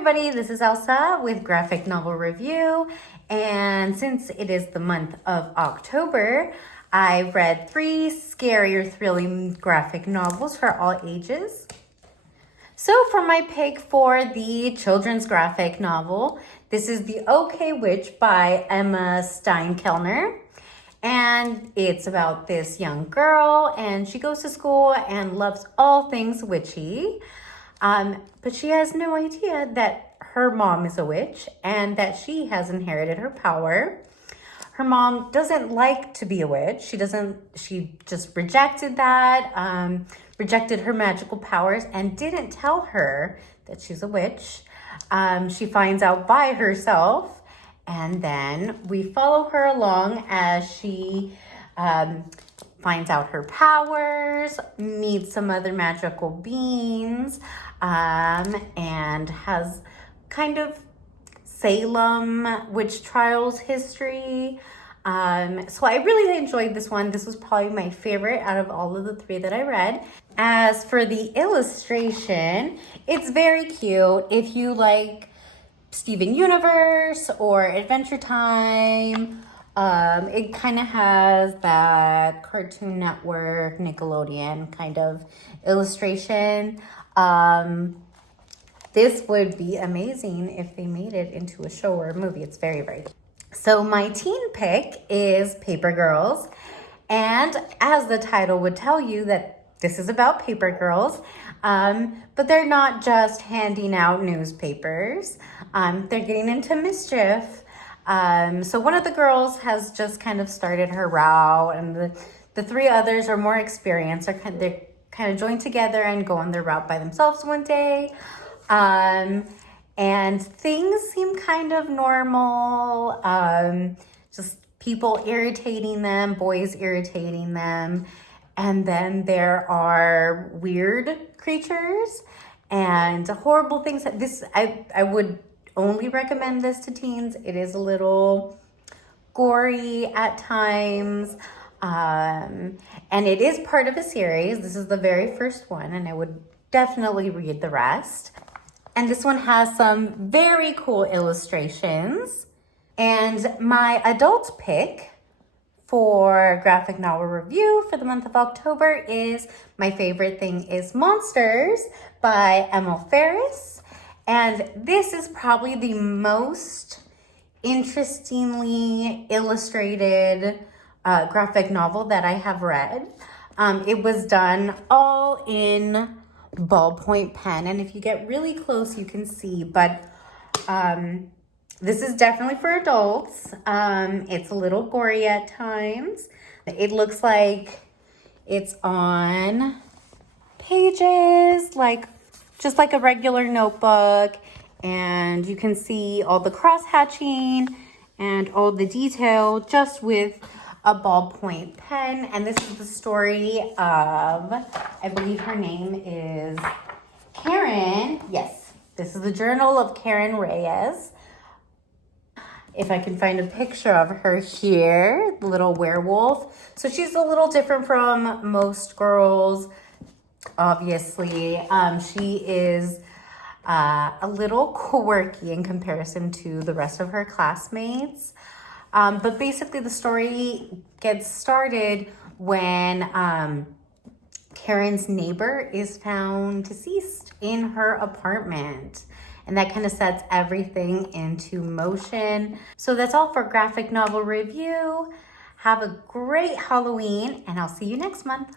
everybody, this is Elsa with Graphic Novel Review, and since it is the month of October, I read 3 scary or thrilling graphic novels for all ages. So for my pick for the children's graphic novel, this is The OK Witch by Emma Steinkellner. And it's about this young girl, and she goes to school and loves all things witchy. But she has no idea that her mom is a witch and that she has inherited her power. Her mom doesn't like to be a witch. She just rejected that, rejected her magical powers and didn't tell her that she's a witch. She finds out by herself, and then we follow her along as she finds out her powers, meets some other magical beings, and has kind of Salem witch trials history. So I really enjoyed this one. This was probably my favorite out of all of the 3 that I read. As for the illustration, it's very cute. If you like Steven Universe or Adventure Time, it kind of has that Cartoon Network, Nickelodeon kind of illustration. This would be amazing if they made it into a show or a movie. It's very, very cute. So my teen pick is Paper Girls. And as the title would tell you, that this is about paper girls. But they're not just handing out newspapers. They're getting into mischief. So one of the girls has just kind of started her route, and the 3 others are more experienced. They're kind of joined together and go on their route by themselves one day. And things seem kind of normal. Just people irritating them, boys irritating them. And then there are weird creatures and horrible things. I would only recommend this to teens. It is a little gory at times. And it is part of a series. This is the very first one, and I would definitely read the rest. And this one has some very cool illustrations. And my adult pick for graphic novel review for the month of October is My Favorite Thing is Monsters by Emil Ferris. And this is probably the most interestingly illustrated graphic novel that I have read. It was done all in ballpoint pen, and if you get really close you can see, but this is definitely for adults. It's a little gory at times. It looks like it's on pages just like a regular notebook, and you can see all the cross hatching and all the detail just with a ballpoint pen. And this is the story of, I believe her name is Karen. Yes, this is the journal of Karen Reyes. If I can find a picture of her here, the little werewolf. So she's a little different from most girls, obviously. She is a little quirky in comparison to the rest of her classmates. But basically the story gets started when Karen's neighbor is found deceased in her apartment. And that kind of sets everything into motion. So that's all for graphic novel review. Have a great Halloween, and I'll see you next month.